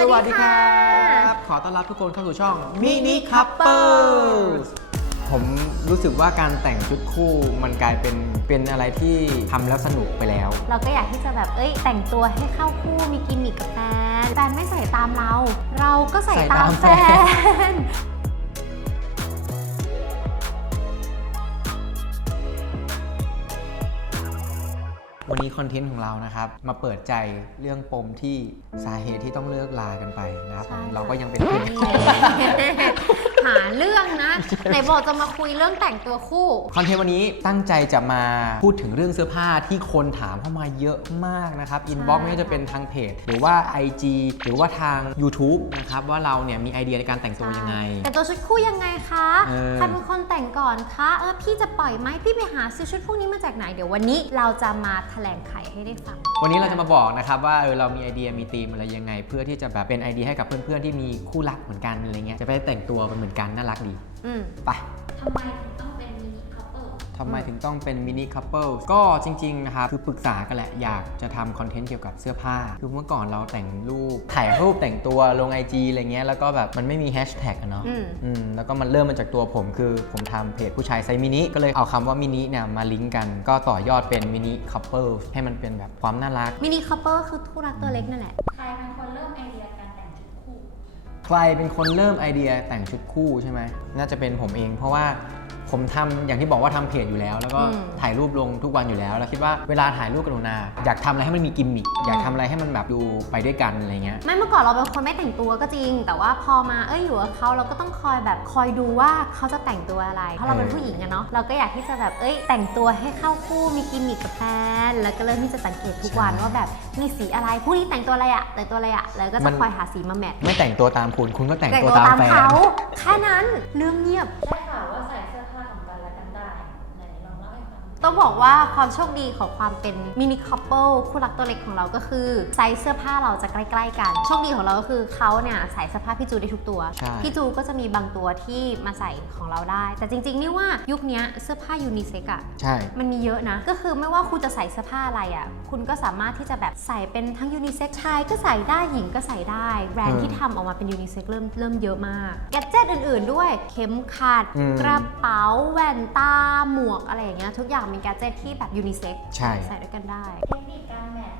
สวัสดีครับขอต้อนรับทุกคนเข้าสู่ช่อง Mini Couple ผมรู้สึกว่าการแต่งชุดคู่มันกลายเป็นเป็นอะไรที่ทำแล้วสนุกไปแล้ว เราก็อยากที่จะแบบเอ้ย แต่งตัวให้เข้าคู่มีกิมมิคกับแฟนแฟนไม่ใส่ตามเรา เราก็ใส่ใส่ตาตามมแฟแฟนวัน นี้คอนเทนต์ของเรานะครับ มาเปิดใจเรื่องปมที่สาเหตุที่ต้องเลิกลากันไปนะครับใช่เราก็ยังเป็นเพื่อน หาเรื่องนะ ไหนบอกจะมาคุยเรื่องแต่งตัวคู่ คอนเทนต์วันนี้ตั้งใจจะมาพูดถึงเรื่องเสื้อผ้าที่คนถามเข้ามาเยอะมากนะครับ อินบ็อกใช่ไม่ว่าจะเป็นทางเพจ หรือว่า IG หรือว่าทาง YouTube นะครับ ว่าเราเนี่ยมีไอเดียในการแต่งตัวยังไง แต่งตัวชุดคู่ยังไงคะ เออ อนคะเออพี่จะปล่อยไหมพี่ไปหาซื้อชุดพวกนี้มาจากไหนเดี๋ยววันนี้เราจะมาแถลงไขให้ได้ฟัง วันนี้เราจะมาบอกนะครับว่าเออเรามีไอเดียมีธีมอะไรยังไง เพื่อที่จะแบบเป็นไอเดียให้กับเพื่อนๆที่มีคู่รักเหมือนกันอะไรเงี้ยจะไปแต่งตัวเป็นเหมือนกันน่ารักดีอืมไป ทำไมถึงต้อง ทำไมถึงต้องเป็นมินิคัพเปิลก็จริงๆนะครับคือปรึกษากันแหละอยากจะทำคอนเทนต์เกี่ยวกับเสื้อผ้า คือเมื่อก่อนเราแต่งรูป ถ่ายรูปแต่งตัวลง IG อะไรเงี้ยแล้วก็แบบมันไม่มีแฮชแท็กอะเนาะอืม อืมแล้วก็มันเริ่มมาจากตัวผมคือผมทำเพจผู้ชายไซส์มินิก็เลยเอาคำว่ามินิเนี่ยมาลิงก์กัน ก็ต่อยอดเป็นมินิคัพเปิลให้มันเป็นแบบความน่ารัก มินิคัพเปิลคือคู่รักตัวเล็กนั่นแหละ ใครเป็นคนเริ่มไอเดียการแต่งชุดคู่ ใครเป็นคนเริ่มไอเดียแต่งชุดคู่ใช่ไหม น่าจะเป็นผมเอง เพราะว่า ผมทำอย่างที่บอกว่าทำเพจอยู่แล้ว แล้วก็อืมถ่ายรูปลงทุกวันอยู่แล้ว แล้วคิดว่าเวลาถ่ายรูปกับหนูนา อยากทำอะไรให้มันมีกิมมิคอยากทำอะไรให้มันแบบดูไปด้วยกันอะไรเงี้ย ไม่เมื่อก่อนเราเป็นคนไม่แต่งตัวก็จริง แต่ว่าพอมาเอ้ยอยู่กับเขาเราก็ต้องคอยแบบคอยดูว่าเขาจะแต่งตัวอะไร เพราะเราเป็นผู้หญิงอะเนาะเราก็อยากที่จะแบบเอ้ย แต่งตัวให้เข้าคู่มีกิมมิคกับแฟนแล้วก็เริ่มที่จะสังเกตทุกวันใช่ว่าแบบมีสีอะไรผู้นี้แต่งตัวอะไรอะแต่งตัวอะไรอะแล้วก็มัจะน คอยหาสีมาแมทไม่แต่งตัวตามคุณคุณก็แต่งแต่งตัวตัวตามตามแฟนเขาแค่นั้นเรื่องเงียบได้ ต้องบอกว่าความโชคดีของความเป็นมินิคัพเปิลคู่รักตัวเล็กของเราก็คือไซส์เสื้อผ้าเราจะใกล้ ๆ กัน โชคดีของเราก็คือเขาเนี่ยใส่เสื้อผ้าพี่จูได้ทุกตัว ใช่ พี่จูก็จะมีบางตัวที่มาใส่ของเราได้ แต่จริง ๆ นี่ว่ายุคเนี้ยเสื้อผ้ายูนิเซ็กอะใช่ มันมีเยอะนะ ก็คือไม่ว่าคุณจะใส่เสื้อผ้าอะไรอะคุณก็สามารถที่จะแบบใส่เป็นทั้งยูนิเซ็กชายก็ใส่ได้หญิงก็ใส่ได้แบรนเอด์อที่ทำออกมาเป็นยูนิเซ็กเริ่มเริ่มเยอะมากแกดเจิตอื่น ๆ ด้วย เข็มขัดอืม กระเป๋าแว่นตาหมวกอะไรอย่างเงี้ยทุกอย่างเป็นแกดเจิตที่แบบยูนิเซ็กใช่ ใส่ด้วยกันได้ เทคนิคการแมท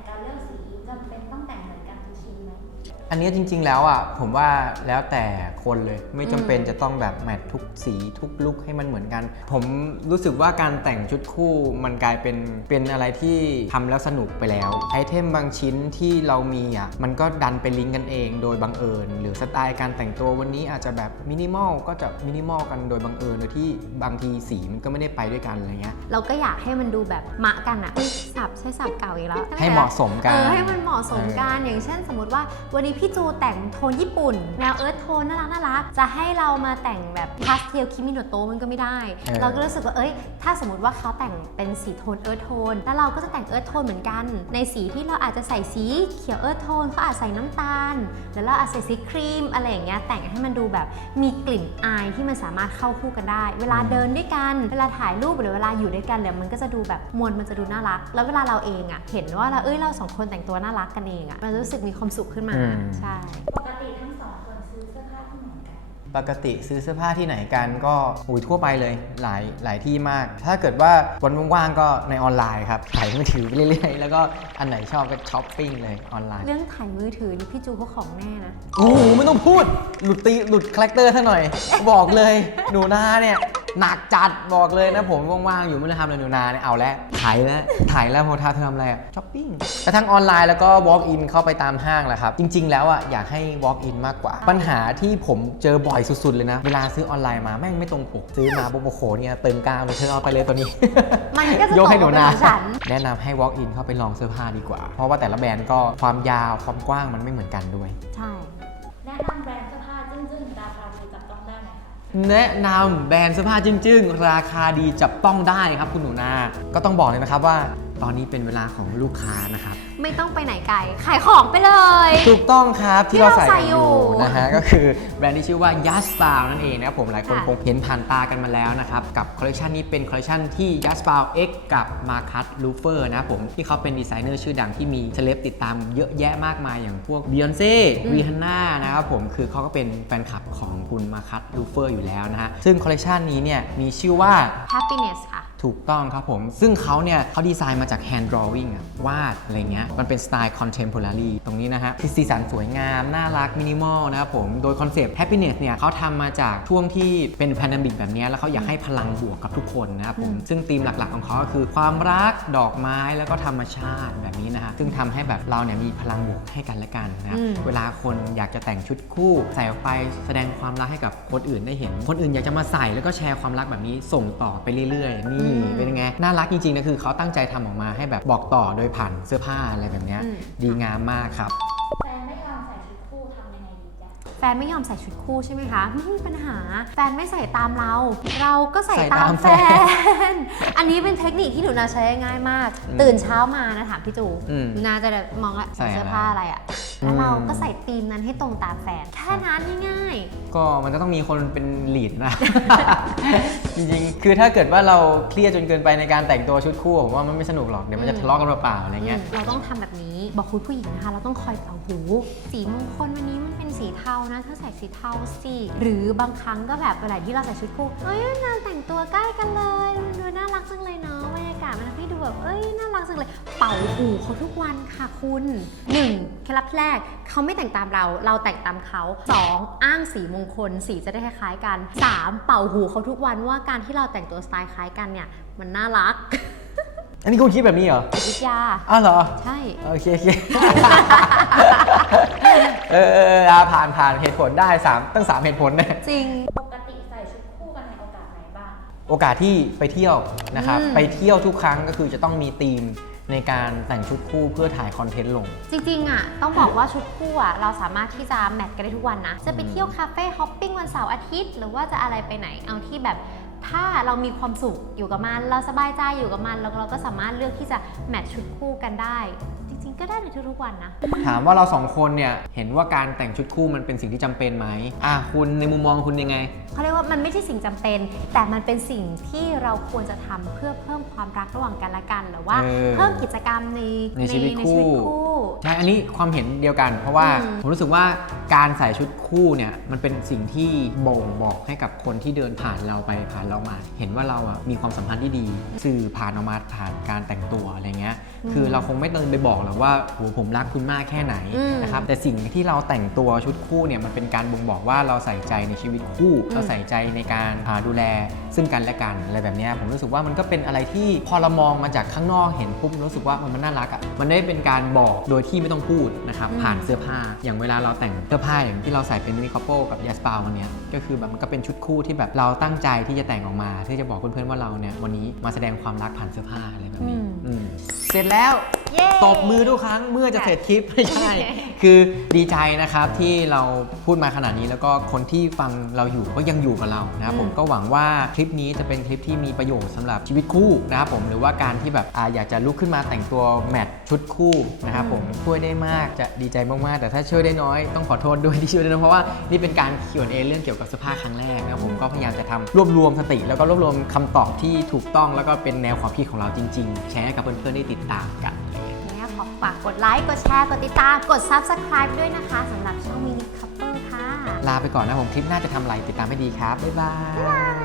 อันนี้จริง ๆ แล้วอะผมว่าแล้วแต่คนเลยไม่จำเป็นอืมจะต้องแบบแมททุกสีทุกลุคให้มันเหมือนกัน ผมรู้สึกว่าการแต่งชุดคู่มันกลายเป็นเป็นอะไรที่ทำแล้วสนุกไปแล้วไอเทมบางชิ้นที่เรามีอะมันก็ดันไปลิงก์กันเองโดยบังเอิญ หรือสไตล์การแต่งตัววันนี้อาจจะแบบมินิมอลก็จะมินิมอลกันโดยบังเอิญโดยที่บางทีสีมันก็ไม่ได้ไปด้วยกันอะไรเงี้ย เราก็อยากให้มันดูแบบมะกันอะอุ๊ยสับใช้สับเก่าอีกแล้วให้เหมาะสมกัน เออให้มันเหมาะสมกันอย่างเช่นสมมติว่าวันนี้พี่จูแต่งโทนญี่ปุ่น แนวเอิร์ธโทนน่ารักน่ารักจะให้เรามาแต่งแบบพาสเทลคิมิโนโตะมันก็ไม่ได้ เออ เราก็รู้สึกว่าเอ้ย ถ้าสมมติว่าเขาแต่งเป็นสีโทนเอิร์ธโทนแล้วเราก็จะแต่งเอิร์ธโทนเหมือนกัน ในสีที่เราอาจจะใส่สีเขียวเอิร์ธโทนเขาอาจใส่น้ำตาล แล้วเราอาจใส่สีครีมอะไรอย่างเงี้ยแต่งให้มันดูแบบมีกลิ่นอายที่มันสามารถเข้าคู่กันได้ เวลาเดินด้วยกัน เวลาถ่ายรูปหรือเวลาอยู่ด้วยกันเนี่ยมันก็จะดูแบบมวลมันจะดูน่ารัก แล้วเวลาเราเองอะเห็นว่าเราเอ้ยเราสองคนแต่งตัวน่ารักกันเองอะมันรู้สึกมีความสุขขึ้นมา อืมใช่ ปกติทั้งสองคนซื้อเสื้อผ้าที่ไหนกัน ปกติซื้อเสื้อผ้าที่ไหนกันก็อุ้ยทั่วไปเลยหลายหลายที่มาก ถ้าเกิดว่าวันว่างๆก็ในออนไลน์ครับถ่ายมือถือไปเรื่อยๆ แล้วก็อันไหนชอบก็ช้อปปิ้งเลยออนไลน์ เรื่องถ่ายมือถือนี่พี่จูเขาของแน่นะ โอ้โหไม่ต้องพูด หลุดตีหลุดคาแรคเตอร์ซะหน่อย บอกเลยหนูนาเนี่ย หนักจัดบอกเลยนะผมว่างๆอยู่ไม่ได้ทำอะไรหนูนาเนี่ยเอาแล้วถ่ายแล้วถ่ายแล้วโมทาเธอทำอะไรอะช้อปปิ้งกระทั่งออนไลน์แล้วก็ walk in เข้าไปตามห้างแหละครับ จริง ๆ แล้วอะอยากให้ walk in มากกว่า ปัญหาที่ผมเจอบ่อยสุด ๆ เลยนะ เวลาซื้อออนไลน์มาแม่งไม่ตรงปกซื้อมาโบโบโขเนี่ยเติมกลางเลยเธอเอาไปเลยตัวนี้ มันก็จะยกให้หนูนา ตกเป็นของฉัน แนะนำให้ walk in เข้าไปลองเสื้อผ้าดีกว่า เพราะว่าแต่ละแบรนด์ก็ความยาวความกว้างมันไม่เหมือนกันด้วย ใช่ แนะนำแบรนด์ แนะนำแบรนด์เสื้อผ้าจึ้งๆ ราคาดีจับต้องได้ครับคุณหนูนา ก็ต้องบอกเลยนะครับว่า ตอนนี้เป็นเวลาของลูกค้านะครับ ไม่ต้องไปไหนไกล ขายของไปเลย ถูกต้องครับที่ที่เราเราใส่ใส่ออยู่ยู่นะฮะก็คือ แบรนด์ที่ชื่อว่า y a s p a l นั่นเองนะครับผมหลายคนค่ะ คงเห็นผ่านตากันมาแล้วนะครับกับคอลเลคชันนี้เป็นคอลเลคชันที่ y a s p a l X กับ Marcus l u f e r นะครับผมที่เขาเป็นดีไซเนอร์ชื่อดังที่มีเซเลบติดตามเยอะแยะมากมายอย่างพวก Beyonce อืม Rihanna นะครับผมคือเขาก็เป็นแฟนคลับของคุณ Marcus l u f e r อยู่แล้วนะฮะซึ่งคอลเลคชันนี้เนี่ยมีชื่อว่า happiness ค่ะ ถูกต้องครับผม ซึ่งเขาเนี่ยเขาดีไซน์มาจาก hand drawing อะวาดอะไรเงี้ย มันเป็นสไตล์ contemporary ตรงนี้นะฮะคือสีสันสวยงาม น่ารักมินิมอลนะครับผม โดยคอนเซปต์ happiness เนี่ยเขาทำมาจากช่วงที่เป็น pandemic แบบเนี้ยแล้วเขาอยากให้พลังบวกกับทุกคนนะครับผมซึ่งธีมหลักๆของเขาก็คือความรักดอกไม้แล้วก็ธรรมชาติแบบนี้นะฮะซึ่งทำให้แบบเราเนี่ยมีพลังบวกให้กันและกันนะครับอืมเวลาคนอยากจะแต่งชุดคู่ใส่ออกไปแสดงความรักให้กับคนอื่นได้เห็น คนอื่นอยากจะมาใส่แล้วก็แชร์ความรักแบบนี้ส่งต่อไปเรื่อยๆ นี่อืมเป็นยังไงน่ารักจริงๆนะคือเขาตั้งใจทำออกมาให้แบบบอกต่อโดยผ่านเสื้อผ้าอะไรแบบเนี้ยอืมดีงามมากครับ แฟนไม่ยอมใส่ชุดคู่ใช่ไหมคะไม่มีปัญหา แฟนไม่ใส่ตามเรา เราก็ใส่ใส่ตาตามมแฟแฟน อันนี้เป็นเทคนิคที่หนูนาใช้ง่ายมากอืมตื่นเช้ามานะถามพี่จูอืมหนูนาจะแบบมองละใส่ใส่เสื้ออะไรผ้าอะไรอะอืม แล้วเราก็ใส่ธีมนั้นให้ตรงตามแฟน แค่นั้นง่ายก็มันจะต้องมีคนเป็นลีดนะ จริงๆ คือถ้าเกิดว่าเราเครียดจนเกินไปในการแต่งตัวชุดคู่ผมว่ามันไม่สนุกหรอก เดี๋ยวมันจะทะเลาะกันเปล่าๆอะไรๆเงี้ยอืมเราต้องทำแบบนี้ บอกคุณผู้หญิงนะคะ เราต้องคอยเป่าหูสีมงคลวันนี้มันเป็นสีเทานะเธอใส่สีเทาสิ หรือบางครั้งก็แบบเวลาที่เราใส่ชุดคู่เอ้ยนางแต่งตัวใกล้กันเลยมันดูน่า เลยเป่าหูเขาทุกวันค่ะคุณหนึ่งเคล็ดลับแรกเขาไม่แต่งตามเรา เราแต่งตามเขาสองอ้างสีมงคล สีจะได้คล้ายๆกันสามเป่าหูเขาทุกวันว่าการที่เราแต่งตัวสไตล์คล้ายกันเนี่ย มันน่ารักอันนี้คุณคิดแบบนี้เหรอจิตวิทยาอ้าวเหรอ ใช่ โอเคโอเคเออเออเอออะผ่านผ่านเหตุผลได้สามตั้งสามเหตุผลเนี่ยจริงปกติใส่ชุดคู่กันในโอกาสไหนบ้าง โอกาสที่ไปเที่ยวนะครับอืมไปเที่ยวทุกครั้งก็คือจะต้องมีธีม ในการแต่งชุดคู่เพื่อถ่ายคอนเทนต์ลง จริงๆอะต้องบอกว่าชุดคู่อะเราสามารถที่จะแมทกันได้ทุกวันนะ จะไปเที่ยวคาเฟ่ฮอปปิ้งวันเสาร์อาทิตย์ หรือว่าจะอะไรไปไหนเอาที่แบบ ถ้าเรามีความสุขอยู่กับมัน เราสบายใจอยู่กับมันแล้วเราก็สามารถเลือกที่จะแมทชุดคู่กันได้ ก็ได้ในทุกๆวันนะ ถามว่าเราสองคนเนี่ยเห็นว่าการแต่งชุดคู่มันเป็นสิ่งที่จำเป็นไหมอะคุณในมุมมองคุณยังไง เขาเรียกว่ามันไม่ใช่สิ่งจำเป็น แต่มันเป็นสิ่งที่เราควรจะทำเพื่อเพิ่มความรักระหว่างกันและกัน หรือว่าเออเพิ่มกิจกรรมในในชีวิตในคู่ชีวิตคู่ ใช่อันนี้ความเห็นเดียวกัน เพราะว่าอืม ผมรู้สึกว่าการใส่ชุดคู่เนี่ยมันเป็นสิ่งที่บ่งบอกให้กับคนที่เดินผ่านเราไปผ่านเรามา เห็นว่าเราอะมีความสัมพันธ์ที่ดี สื่อผ่านออกมาผ่านการแต่งตัวอะไรเงี้ย คือเราคงไม่เดินไปบอกหรอกว่าโหผมรักคุณมากแค่ไหนอืมนะครับแต่สิ่งที่เราแต่งตัวชุดคู่เนี่ยมันเป็นการบ่งบอกว่าเราใส่ใจในชีวิตคู่อืมเราใส่ใจในการอ่าดูแลซึ่งกันและกันอะไรแบบเนี้ยผมรู้สึกว่ามันก็เป็นอะไรที่พอเรามองมาจากข้างนอกเห็นปุ๊บรู้สึกว่ามันมันน่ารักอะมันได้เป็นการบอกโดยที่ไม่ต้องพูดนะครับอืมผ่านเสื้อผ้าอย่างเวลาเราแต่งเสื้อผ้าอย่างที่เราใส่เป็นมินิคอปโปกับยัสปาวันเนี้ยก็คือแบบมันก็เป็นชุดคู่ที่แบบเราตั้งใจที่จะแต่งออกมาที่จะบอกเพื่อนๆว่าเราเนี่ยวันนี้มาแสดงความรักผ่านเสื้อผ้าอะไรแบบนี้อืมอืม เสร็จแล้ว เย้ ตบมือทุกครั้งเมื่อจะเสร็จคลิป ไม่ใช่ คือดีใจนะครับที่เราพูดมาขนาดนี้แล้วก็คนที่ฟังเราอยู่ก็ยังอยู่กับเรานะครับผมอืมก็หวังว่าคลิปนี้จะเป็นคลิปที่มีประโยชน์สำหรับชีวิตคู่นะครับผมหรือว่าการที่แบบอาอยากจะลุกขึ้นมาแต่งตัวแมทชุดคู่นะครับผมช่วยได้มากจะดีใจมากๆแต่ถ้าช่วยได้น้อยต้องขอโทษด้วยที่ช่วยได้น้อยเพราะว่านี่เป็นการ Q&A เรื่องเกี่ยวกับเสื้อผ้าครั้งแรกนะครับผมก็พยายามจะทำรวบรวมสติ แล้วก็รวบรวมคำตอบที่ถูกต้องแล้วก็เป็นแนวความคิดของเราจริง ๆ แชร์ให้กับเพื่อนๆได้ติดตางกันเนี่ยขอฝากกดไลค์ กดแชร์ กดติดตาม กด Subscribe ด้วยนะคะสำหรับช่องมินิคัพเปอร์ค่ะ ลาไปก่อนนะผมคลิปหน้าจะทำอะไรติดตามให้ดีครับ บ๊ายบาย